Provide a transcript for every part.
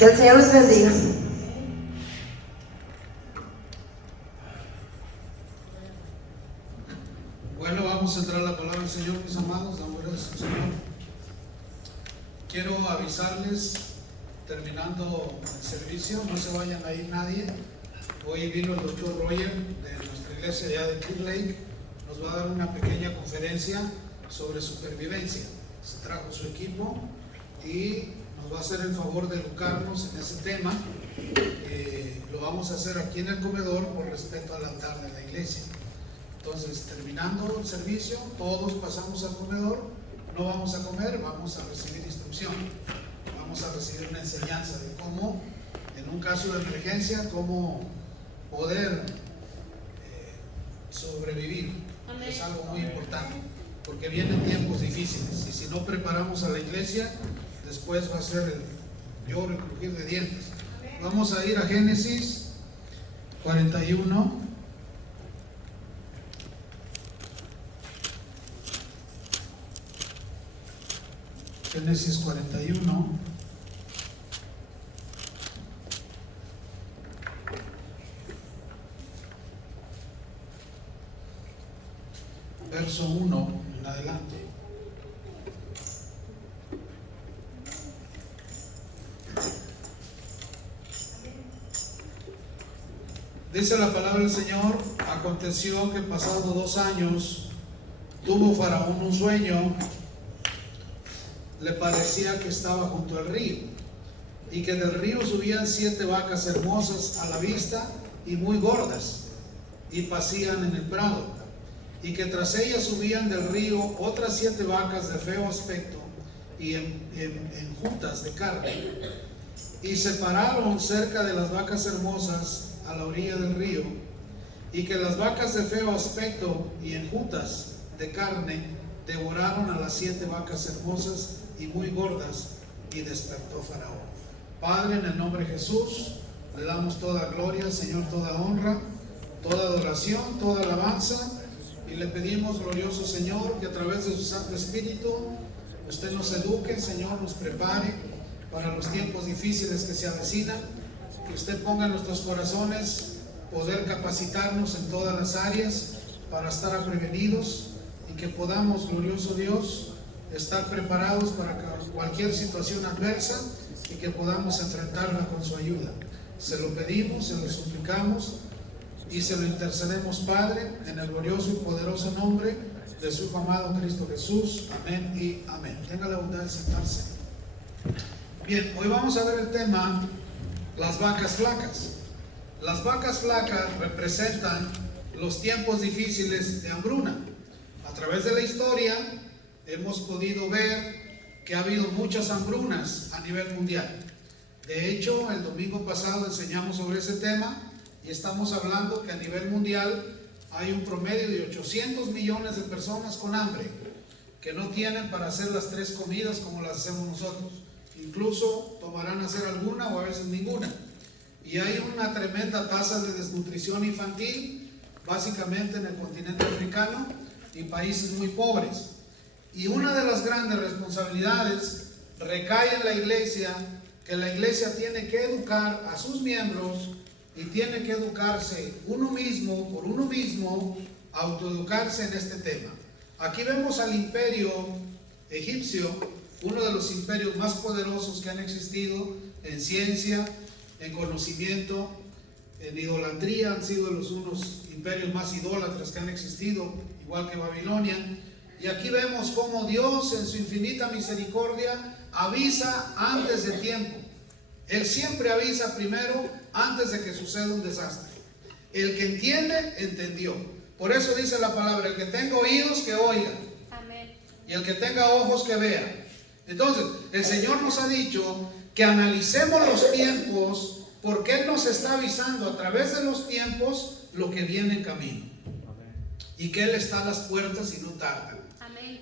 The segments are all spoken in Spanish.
Que el Señor los bendiga. Bueno, vamos a entrar a la palabra del Señor, mis amados. Damos gracias al Señor. Quiero avisarles, terminando el servicio, no se vayan a ir nadie. Hoy vino el doctor Roger de nuestra iglesia allá de Clear Lake. Nos va a dar una pequeña conferencia sobre supervivencia. Se trajo su equipo y nos va a hacer el favor de educarnos en ese tema. Lo vamos a hacer aquí en el comedor por respeto al altar de la iglesia. Entonces, terminando el servicio, todos pasamos al comedor. No vamos a comer, vamos a recibir instrucción. Vamos a recibir una enseñanza de cómo, en un caso de emergencia, cómo poder sobrevivir. Amén. Es algo muy importante, porque vienen tiempos difíciles y si no preparamos a la iglesia, después va a ser el lloro y crujir de dientes. Vamos a ir a Génesis 41. Génesis 41. Verso 1 en adelante. Dice la palabra del Señor: aconteció que pasados 2 años tuvo Faraón un sueño. Le parecía que estaba junto al río y que del río subían 7 vacas hermosas a la vista y muy gordas y pacían en el prado, y que tras ellas subían del río otras 7 vacas de feo aspecto y enjutas de carne, y se pararon cerca de las vacas hermosas a la orilla del río, y que las vacas de feo aspecto y enjutas de carne devoraron a las 7 vacas hermosas y muy gordas, y despertó Faraón. Padre, en el nombre de Jesús, le damos toda gloria, Señor, toda honra, toda adoración, toda alabanza, y le pedimos, glorioso Señor, que a través de su Santo Espíritu usted nos eduque, Señor, nos prepare para los tiempos difíciles que se avecinan, que usted ponga en nuestros corazones poder capacitarnos en todas las áreas para estar prevenidos, y que podamos, glorioso Dios, estar preparados para cualquier situación adversa y que podamos enfrentarla con su ayuda. Se lo pedimos, se lo suplicamos y se lo intercedemos, Padre, en el glorioso y poderoso nombre de su Hijo amado Cristo Jesús. Amén y amén. Tenga la bondad de sentarse. Bien, hoy vamos a ver el tema: las vacas flacas. Las vacas flacas representan los tiempos difíciles de hambruna. A través de la historia hemos podido ver que ha habido muchas hambrunas a nivel mundial. De hecho, el domingo pasado enseñamos sobre ese tema y estamos hablando que a nivel mundial hay un promedio de 800 millones de personas con hambre, que no tienen para hacer las 3 comidas como las hacemos nosotros. Incluso tomarán hacer alguna o a veces ninguna. Y hay una tremenda tasa de desnutrición infantil, básicamente en el continente africano y países muy pobres. Y una de las grandes responsabilidades recae en la iglesia, que la iglesia tiene que educar a sus miembros y tiene que educarse uno mismo, por uno mismo, autoeducarse en este tema. Aquí vemos al imperio egipcio, uno de los imperios más poderosos que han existido en ciencia, en conocimiento, en idolatría. Han sido los unos imperios más idólatras que han existido, igual que Babilonia. Y aquí vemos cómo Dios, en su infinita misericordia, avisa antes de tiempo. Él siempre avisa primero, antes de que suceda un desastre. El que entiende, entendió. Por eso dice la palabra: el que tenga oídos, que oiga. Amén. Y el que tenga ojos, que vea. Entonces, el Señor nos ha dicho que analicemos los tiempos, porque Él nos está avisando a través de los tiempos lo que viene en camino. Y que Él está a las puertas y no tarda.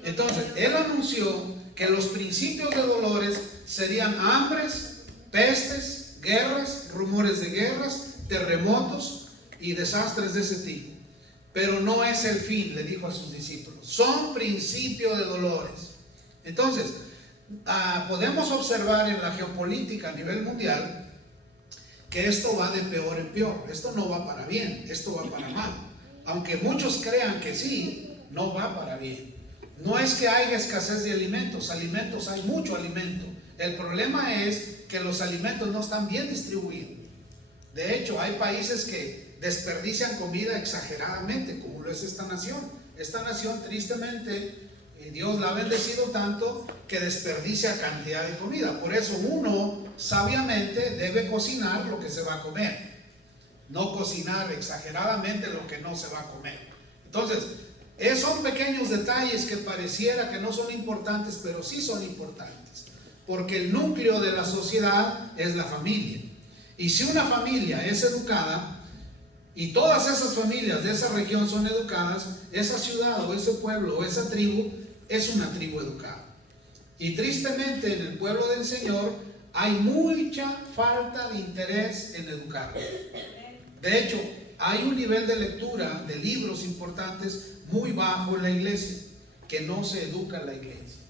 Entonces, Él anunció que los principios de dolores serían hambres, pestes, guerras, rumores de guerras, terremotos y desastres de ese tipo. Pero no es el fin, le dijo a sus discípulos. Son principios de dolores. Entonces, podemos observar en la geopolítica a nivel mundial que esto va de peor en peor. Esto no va para bien, esto va para mal. Aunque muchos crean que sí, no va para bien. No es que haya escasez de alimentos, hay mucho alimento. El problema es que los alimentos no están bien distribuidos. De hecho, hay países que desperdician comida exageradamente, como lo es esta nación. Esta nación, tristemente, Dios la ha bendecido tanto que desperdicia cantidad de comida. Por eso uno sabiamente debe cocinar lo que se va a comer, no cocinar exageradamente lo que no se va a comer. Entonces, son pequeños detalles que pareciera que no son importantes, pero sí son importantes, porque el núcleo de la sociedad es la familia. Y si una familia es educada, y todas esas familias de esa región son educadas, esa ciudad o ese pueblo o esa tribu es una tribu educada. Y tristemente en el pueblo del Señor hay mucha falta de interés en educar. De hecho, hay un nivel de lectura de libros importantes muy bajo en la iglesia, que no se educa en la iglesia.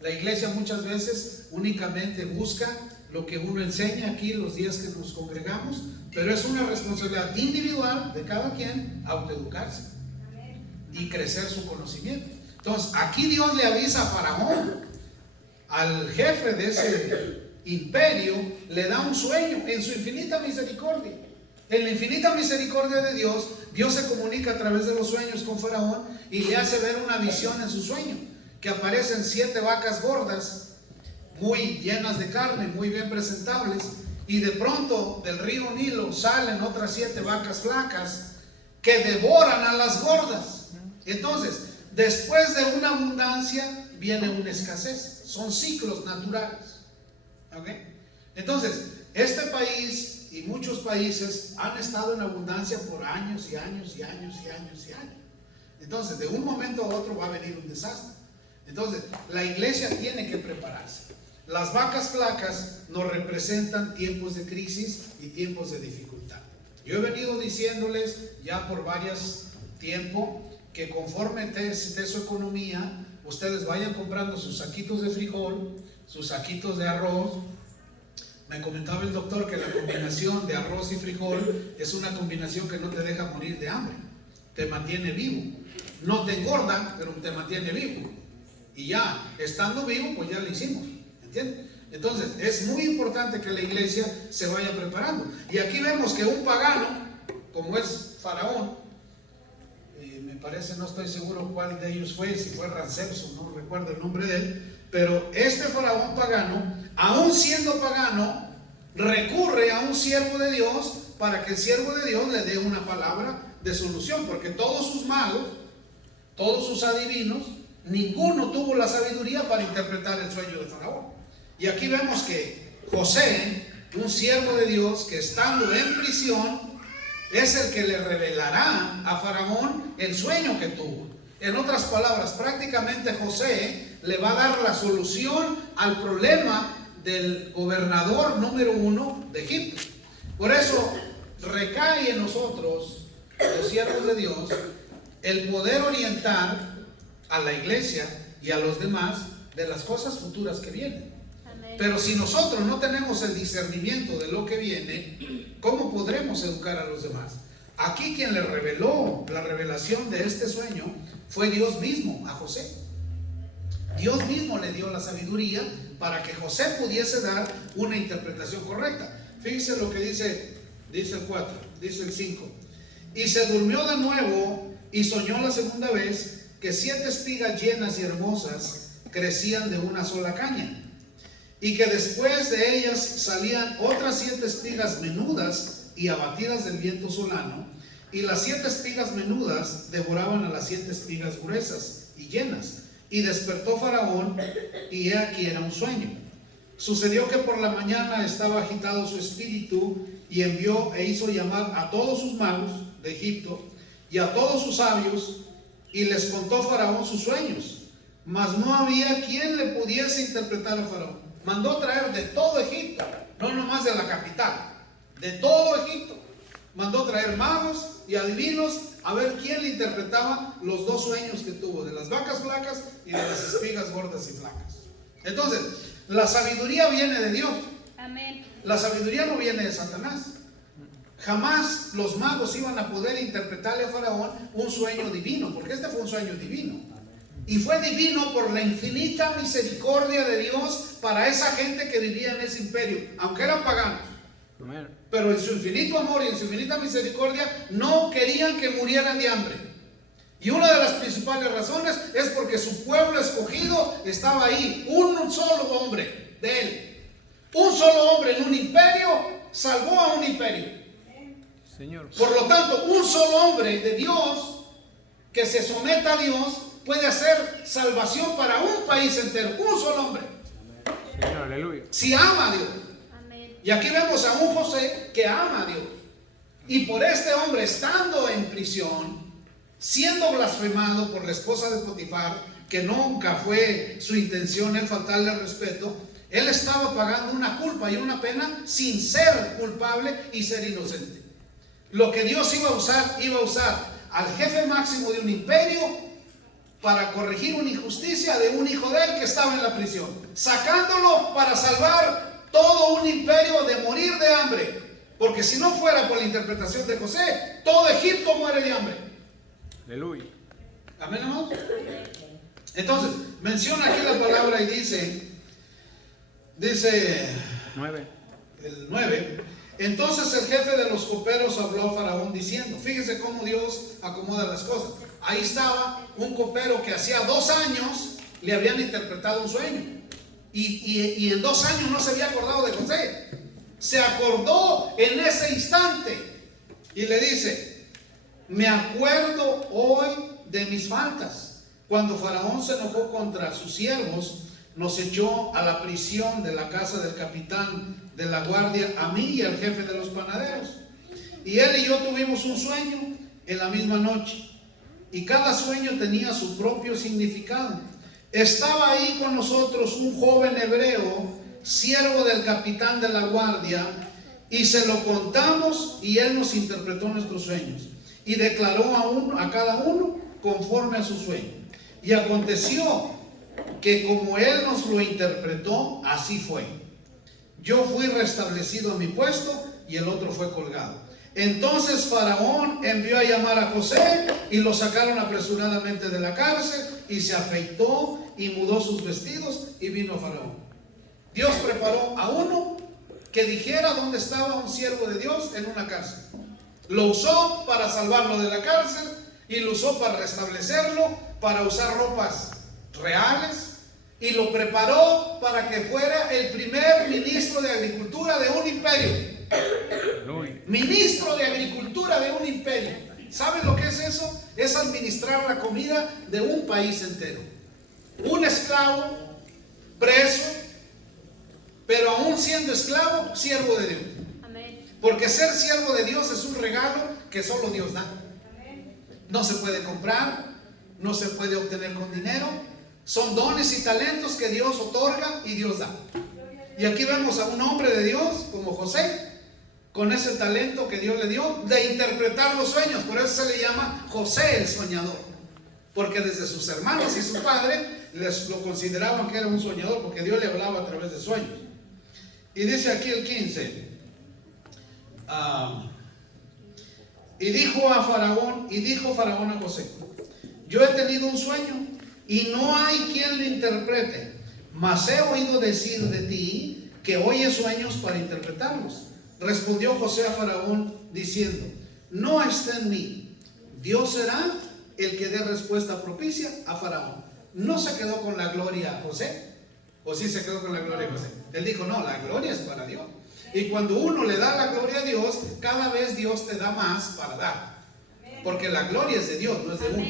La iglesia muchas veces únicamente busca lo que uno enseña aquí los días que nos congregamos, pero es una responsabilidad individual de cada quien autoeducarse y crecer su conocimiento. Entonces, aquí Dios le avisa a Faraón, al jefe de ese imperio, le da un sueño en su infinita misericordia. En la infinita misericordia de Dios, Dios se comunica a través de los sueños con Faraón y le hace ver una visión en su sueño, que aparecen 7 vacas gordas, muy llenas de carne, muy bien presentables, y de pronto del río Nilo salen otras 7 vacas flacas que devoran a las gordas. Entonces, después de una abundancia viene una escasez. Son ciclos naturales. ¿Okay? Entonces, este país y muchos países han estado en abundancia por años y años y años y años y años. Entonces, de un momento a otro va a venir un desastre. Entonces, la iglesia tiene que prepararse. Las vacas flacas nos representan tiempos de crisis y tiempos de dificultad. Yo he venido diciéndoles ya por varios tiempos que conforme esté su economía, ustedes vayan comprando sus saquitos de frijol, sus saquitos de arroz. Me comentaba el doctor que la combinación de arroz y frijol es una combinación que no te deja morir de hambre, te mantiene vivo. No te engorda, pero te mantiene vivo. Y ya, estando vivo, pues ya lo hicimos. ¿Entiendes? Entonces, es muy importante que la iglesia se vaya preparando. Y aquí vemos que un pagano, como es Faraón, me parece, no estoy seguro cuál de ellos fue, si fue Ramsés, no recuerdo el nombre de él, pero este Faraón pagano, aún siendo pagano, recurre a un siervo de Dios para que el siervo de Dios le dé una palabra de solución, porque todos sus magos, todos sus adivinos, ninguno tuvo la sabiduría para interpretar el sueño de Faraón. Y aquí vemos que José, un siervo de Dios que estando en prisión, es el que le revelará a Faraón el sueño que tuvo. En otras palabras, prácticamente José le va a dar la solución al problema del gobernador número 1 de Egipto. Por eso recae en nosotros, los siervos de Dios, el poder orientar a la iglesia y a los demás de las cosas futuras que vienen. Pero si nosotros no tenemos el discernimiento de lo que viene, ¿cómo podremos educar a los demás? Aquí quien le reveló la revelación de este sueño fue Dios mismo a José. Dios mismo le dio la sabiduría para que José pudiese dar una interpretación correcta. Fíjense lo que dice el 4, dice el 5. Y se durmió de nuevo y soñó la segunda vez que 7 espigas llenas y hermosas crecían de una sola caña, y que después de ellas salían otras 7 espigas menudas y abatidas del viento solano, y las 7 espigas menudas devoraban a las 7 espigas gruesas y llenas. Y despertó Faraón, y he aquí era un sueño. Sucedió que por la mañana estaba agitado su espíritu, y envió e hizo llamar a todos sus magos de Egipto y a todos sus sabios, y les contó Faraón sus sueños, mas no había quien le pudiese interpretar a Faraón. Mandó traer de todo Egipto, no nomás de la capital, de todo Egipto. Mandó traer magos y adivinos a ver quién le interpretaba los 2 sueños que tuvo, de las vacas flacas y de las espigas gordas y flacas. Entonces, La sabiduría viene de Dios. Amén. La sabiduría no viene de Satanás. Jamás los magos iban a poder interpretarle a Faraón un sueño divino, porque este fue un sueño divino. Y fue divino por la infinita misericordia de Dios para esa gente que vivía en ese imperio, aunque eran paganos. Pero en su infinito amor y en su infinita misericordia no querían que murieran de hambre. Y una de las principales razones es porque su pueblo escogido estaba ahí. Un solo hombre de él, un solo hombre en un imperio salvó a un imperio. Señor. Por lo tanto, un solo hombre de Dios que se someta a Dios puede hacer salvación para un país entero. Un solo hombre. Señor, aleluya. Si ama a Dios. Amén. Y aquí vemos a un José que ama a Dios. Y por este hombre, estando en prisión, siendo blasfemado por la esposa de Potifar, que nunca fue su intención el faltarle al respeto, él estaba pagando una culpa y una pena sin ser culpable y ser inocente. Lo que Dios iba a usar al jefe máximo de un imperio para corregir una injusticia de un hijo de él que estaba en la prisión, sacándolo para salvar todo un imperio de morir de hambre. Porque si no fuera por la interpretación de José, todo Egipto muere de hambre. Aleluya. Amén, hermanos. Entonces, menciona aquí la palabra y dice 9. el 9. Entonces el jefe de los coperos habló a Faraón diciendo, fíjese cómo Dios acomoda las cosas. Ahí estaba un copero que hacía 2 años le habían interpretado un sueño. Y en 2 años no se había acordado de José. Se acordó en ese instante. Y le dice, me acuerdo hoy de mis faltas. Cuando Faraón se enojó contra sus siervos, nos echó a la prisión de la casa del capitán de la guardia, a mí y al jefe de los panaderos. Y él y yo tuvimos un sueño en la misma noche. Y cada sueño tenía su propio significado. Estaba ahí con nosotros un joven hebreo, siervo del capitán de la guardia, y se lo contamos y él nos interpretó nuestros sueños. Y declaró a cada uno conforme a su sueño. Y aconteció que como él nos lo interpretó, así fue. Yo fui restablecido a mi puesto y el otro fue colgado. Entonces Faraón envió a llamar a José y lo sacaron apresuradamente de la cárcel y se afeitó y mudó sus vestidos y vino a Faraón. Dios preparó a uno que dijera dónde estaba un siervo de Dios en una cárcel. Lo usó para salvarlo de la cárcel y lo usó para restablecerlo, para usar ropas reales. Y lo preparó para que fuera el primer ministro de Agricultura de un imperio. Ministro de Agricultura de un imperio. ¿Saben lo que es eso? Es administrar la comida de un país entero. Un esclavo, preso, pero aún siendo esclavo, siervo de Dios. Amén. Porque ser siervo de Dios es un regalo que solo Dios da. No se puede comprar, no se puede obtener con dinero. Son dones y talentos que Dios otorga y Dios da. Y aquí vemos a un hombre de Dios como José, con ese talento que Dios le dio de interpretar los sueños. Por eso se le llama José el soñador, porque desde sus hermanos y su padre lo consideraban que era un soñador, porque Dios le hablaba a través de sueños. Y dice aquí el 15, y dijo Faraón a José, yo he tenido un sueño y no hay quien lo interprete, mas he oído decir de ti que oyes sueños para interpretarlos. Respondió José a Faraón diciendo, no está en mí, Dios será el que dé respuesta propicia a Faraón. No se quedó con la gloria José, o sí se quedó con la gloria José. Él dijo, no, la gloria es para Dios. Y cuando uno le da la gloria a Dios, cada vez Dios te da más para dar, porque la gloria es de Dios, no es de uno.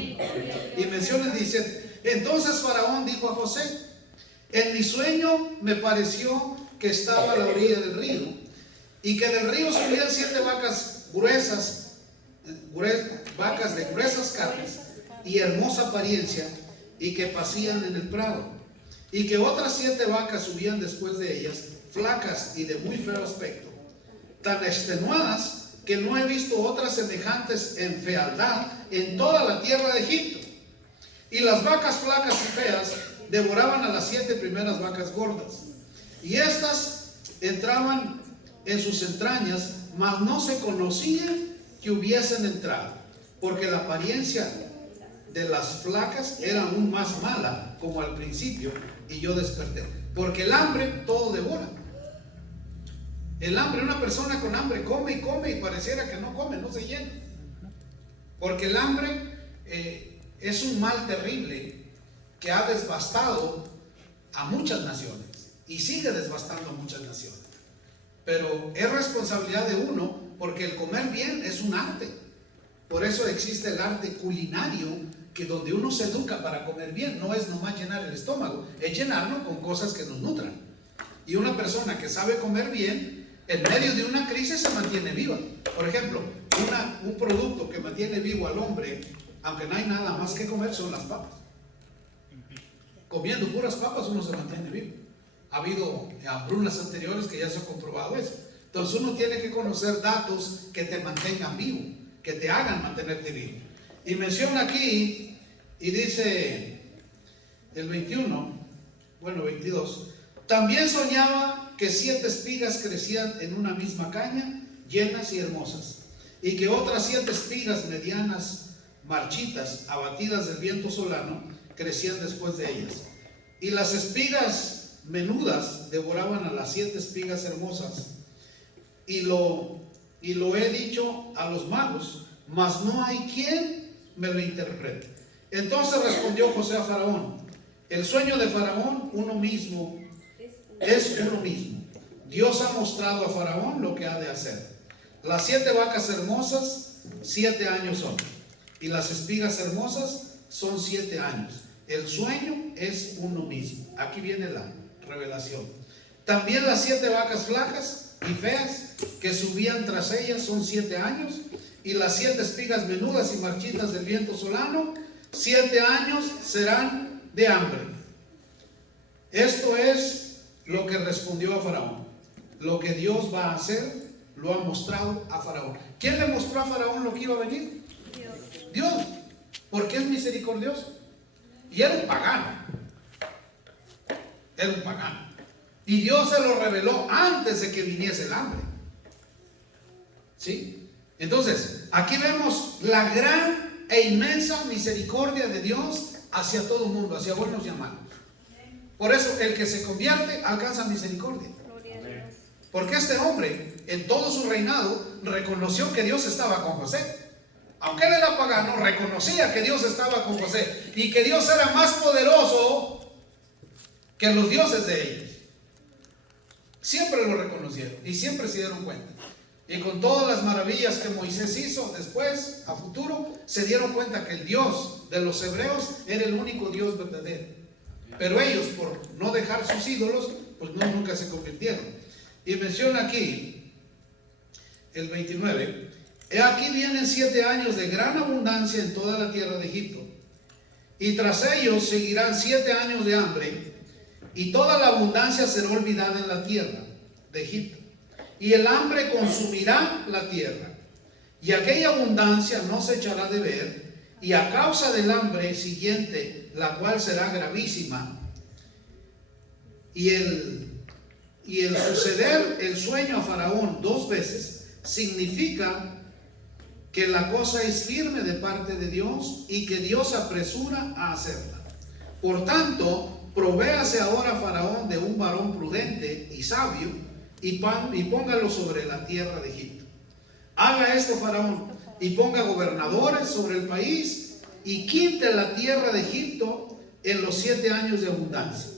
Y menciona el 17. Entonces Faraón dijo a José, en mi sueño me pareció que estaba a la orilla del río y que del río subían 7 vacas vacas de gruesas carnes y hermosa apariencia, y que pasían en el prado, y que otras 7 vacas subían después de ellas, flacas y de muy feo aspecto, tan extenuadas que no he visto otras semejantes en fealdad en toda la tierra de Egipto. Y las vacas flacas y feas devoraban a las 7 primeras vacas gordas. y estas entraban en sus entrañas, mas no se conocía que hubiesen entrado, porque la apariencia de las flacas era aún más mala como al principio, y yo desperté. Porque el hambre todo devora. El hambre, una persona con hambre come y come y pareciera que no come, no se llena. Porque el hambre es un mal terrible que ha devastado a muchas naciones y sigue devastando a muchas naciones. Pero es responsabilidad de uno, porque el comer bien es un arte. Por eso existe el arte culinario, que donde uno se educa para comer bien, no es nomás llenar el estómago, es llenarlo con cosas que nos nutran. Y una persona que sabe comer bien, en medio de una crisis se mantiene viva. Por ejemplo, un producto que mantiene vivo al hombre, aunque no hay nada más que comer, son las papas. Comiendo puras papas uno se mantiene vivo. Ha habido hambrunas anteriores que ya se ha comprobado eso. Entonces uno tiene que conocer datos que te mantengan vivo, que te hagan mantenerte vivo. Y menciona aquí, y dice el 22, también soñaba que 7 espigas crecían en una misma caña, llenas y hermosas, y que otras 7 espigas medianas, marchitas, abatidas del viento solano, crecían después de ellas. Y las espigas menudas devoraban a las 7 espigas hermosas. Y lo he dicho a los magos, mas no hay quien me lo interprete. Entonces respondió José a Faraón: el sueño de Faraón es uno mismo. Dios ha mostrado a Faraón lo que ha de hacer. Las 7 vacas hermosas 7 años son, y las espigas hermosas son 7 años. El sueño es uno mismo. Aquí viene la revelación. También las 7 vacas flacas y feas que subían tras ellas son 7 años, y las 7 espigas menudas y marchitas del viento solano, 7 años serán de hambre. Esto es lo que respondió a Faraón. Lo que Dios va a hacer, lo ha mostrado a Faraón. ¿Quién le mostró a Faraón lo que iba a venir? Dios, porque es misericordioso. Y era un pagano. Era un pagano. Y Dios se lo reveló antes de que viniese el hambre. ¿Sí? Entonces, aquí vemos la gran e inmensa misericordia de Dios hacia todo el mundo, hacia buenos y malos. Por eso, el que se convierte alcanza misericordia. Porque este hombre, en todo su reinado, reconoció que Dios estaba con José. Aunque él era pagano, reconocía que Dios estaba con José y que Dios era más poderoso que los dioses de ellos. Siempre lo reconocieron y siempre se dieron cuenta. Y con todas las maravillas que Moisés hizo después, a futuro, se dieron cuenta que el Dios de los hebreos era el único Dios verdadero. Pero ellos, por no dejar sus ídolos, pues nunca se convirtieron. Y menciona aquí el 29. He aquí vienen 7 años de gran abundancia en toda la tierra de Egipto, y tras ellos seguirán 7 años de hambre, y toda la abundancia será olvidada en la tierra de Egipto, y el hambre consumirá la tierra, y aquella abundancia no se echará de ver, y a causa del hambre siguiente, la cual será gravísima, y el suceder el sueño a Faraón 2 veces significa que la cosa es firme de parte de Dios y que Dios apresura a hacerla. Por tanto, provéase ahora Faraón de un varón prudente y sabio y póngalo sobre la tierra de Egipto. Haga esto Faraón y ponga gobernadores sobre el país y quite la tierra de Egipto en los 7 años de abundancia,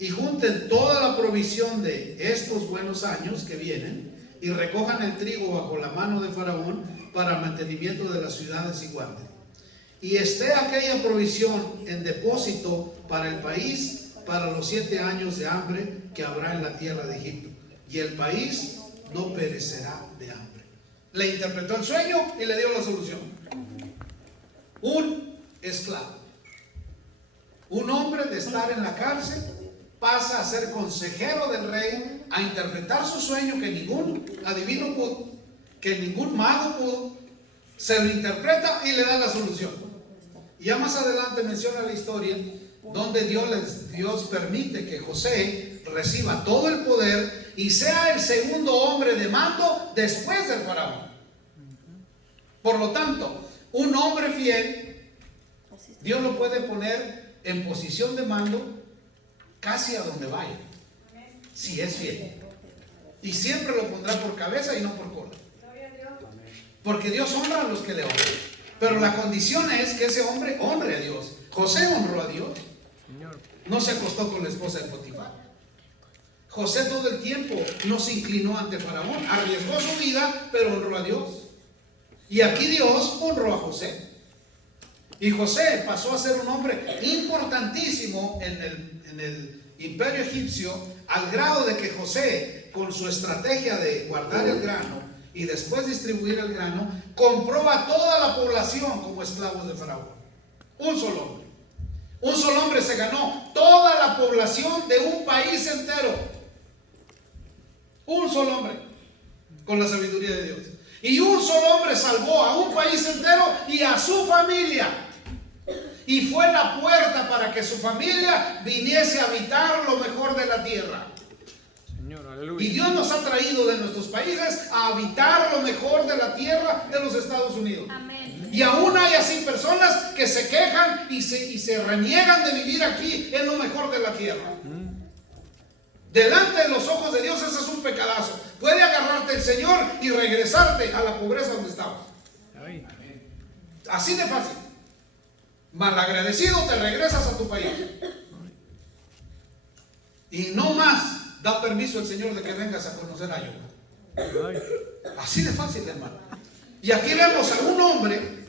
y junten toda la provisión de estos buenos años que vienen y recojan el trigo bajo la mano de Faraón para mantenimiento de las ciudades y guardia. Y esté aquella provisión en depósito para el país para los 7 años de hambre que habrá en la tierra de Egipto, y el país no perecerá de hambre. Le interpretó el sueño y le dio la solución. Un esclavo, un hombre de estar en la cárcel, pasa a ser consejero del rey, a interpretar su sueño que ningún adivino pudo, que ningún mago pudo. Se lo interpreta y le da la solución. Y ya más adelante menciona la historia donde Dios permite que José que reciba todo el poder y sea el segundo hombre de mando después del faraón. Por lo tanto, un hombre fiel, Dios lo puede poner en posición de mando casi a donde vaya, si es fiel. Y siempre lo pondrá por cabeza y no por cola. Porque Dios honra a los que le honran. Pero la condición es que ese hombre honre a Dios. José honró a Dios. No se acostó con la esposa de Potifar. José todo el tiempo no se inclinó ante Faraón. Arriesgó su vida, pero honró a Dios. Y aquí Dios honró a José. Y José pasó a ser un hombre importantísimo en el imperio egipcio, al grado de que José, con su estrategia de guardar el grano y después distribuir el grano, compró a toda la población como esclavos de Faraón. Un solo hombre. Un solo hombre se ganó toda la población de un país entero. Un solo hombre, con la sabiduría de Dios. Y un solo hombre salvó a un país entero y a su familia. Y fue la puerta para que su familia viniese a habitar lo mejor de la tierra. Señor, aleluya. Y Dios nos ha traído de nuestros países a habitar lo mejor de la tierra de los Estados Unidos. Amén. Y aún hay así personas que se quejan y se reniegan de vivir aquí en lo mejor de la tierra. Delante de los ojos de Dios ese es un pecadazo. Puede agarrarte el Señor y regresarte a la pobreza donde estabas. Ay. Así de fácil. Malagradecido te regresas a tu país. Y no más da permiso el Señor de que vengas a conocer a Jehová. Ay. Así de fácil, hermano. Y aquí vemos a un hombre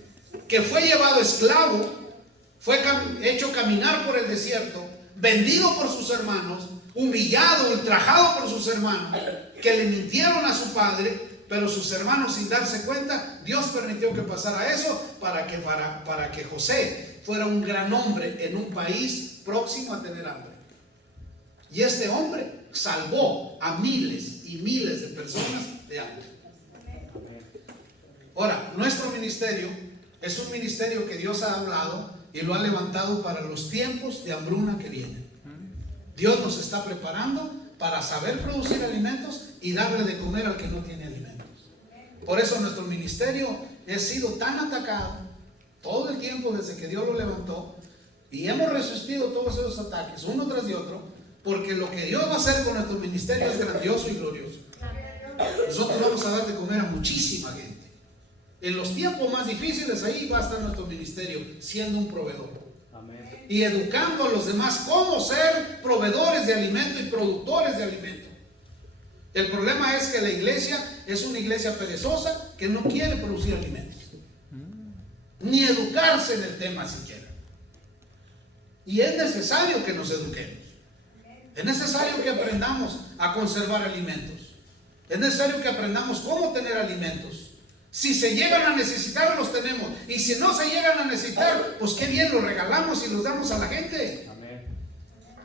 que fue llevado esclavo, fue hecho caminar por el desierto, vendido por sus hermanos, humillado, ultrajado por sus hermanos, que le mintieron a su padre, pero sus hermanos, sin darse cuenta, Dios permitió que pasara eso para que José fuera un gran hombre en un país próximo a tener hambre. Y este hombre salvó a miles y miles de personas de hambre. Ahora, nuestro ministerio es un ministerio que Dios ha hablado y lo ha levantado para los tiempos de hambruna que vienen. Dios nos está preparando para saber producir alimentos y darle de comer al que no tiene alimentos. Por eso nuestro ministerio ha sido tan atacado todo el tiempo desde que Dios lo levantó, y hemos resistido todos esos ataques uno tras de otro, porque lo que Dios va a hacer con nuestro ministerio es grandioso y glorioso. Nosotros vamos a dar de comer a muchísima gente. En los tiempos más difíciles, ahí va a estar nuestro ministerio siendo un proveedor. Amén. Y educando a los demás cómo ser proveedores de alimento y productores de alimento. El problema es que la iglesia es una iglesia perezosa que no quiere producir alimentos, ni educarse en el tema siquiera. Y es necesario que nos eduquemos. Es necesario que aprendamos a conservar alimentos. Es necesario que aprendamos cómo tener alimentos. Si se llegan a necesitar, los tenemos. Y si no se llegan a necesitar, pues qué bien, los regalamos y los damos a la gente. Amén.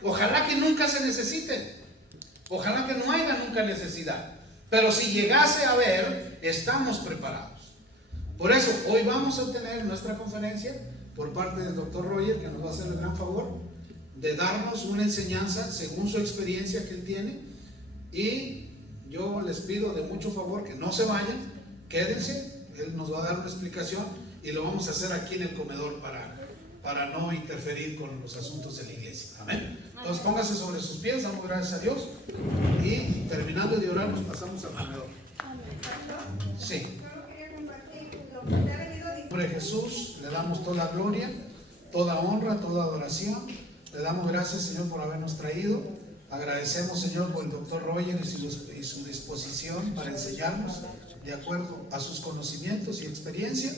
Ojalá que nunca se necesiten. Ojalá que no haya nunca necesidad. Pero si llegase a haber, estamos preparados. Por eso, hoy vamos a tener nuestra conferencia por parte del doctor Roger, que nos va a hacer el gran favor de darnos una enseñanza según su experiencia que él tiene. Y yo les pido de mucho favor que no se vayan, quédense. Él nos va a dar una explicación y lo vamos a hacer aquí en el comedor para no interferir con los asuntos de la iglesia. Amén. Entonces póngase sobre sus pies, damos gracias a Dios, y terminando de orar nos pasamos al comedor. Sí. En nombre de Jesús le damos toda gloria, toda honra, toda adoración. Le damos gracias, Señor, por habernos traído. Agradecemos, Señor, por el doctor Roger y su disposición para enseñarnos de acuerdo a sus conocimientos y experiencia.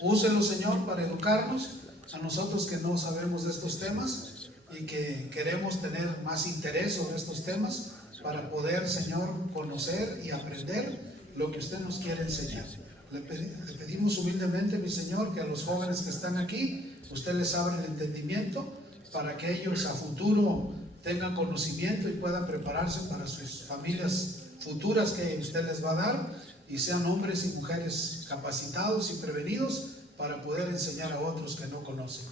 Úselo, Señor, para educarnos a nosotros que no sabemos de estos temas y que queremos tener más interés sobre estos temas para poder, Señor, conocer y aprender lo que usted nos quiere enseñar. Le pedimos humildemente, mi Señor, que a los jóvenes que están aquí, usted les abra el entendimiento para que ellos a futuro tengan conocimiento y puedan prepararse para sus familias futuras que usted les va a dar, y sean hombres y mujeres capacitados y prevenidos para poder enseñar a otros que no conocen.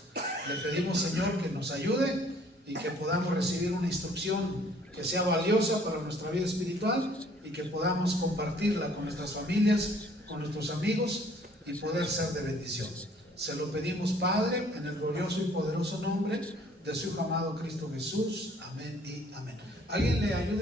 Le pedimos, Señor, que nos ayude y que podamos recibir una instrucción que sea valiosa para nuestra vida espiritual y que podamos compartirla con nuestras familias, con nuestros amigos y poder ser de bendición. Se lo pedimos, Padre, en el glorioso y poderoso nombre de su Hijo amado Cristo Jesús. Amén y amén. ¿Alguien le ayuda?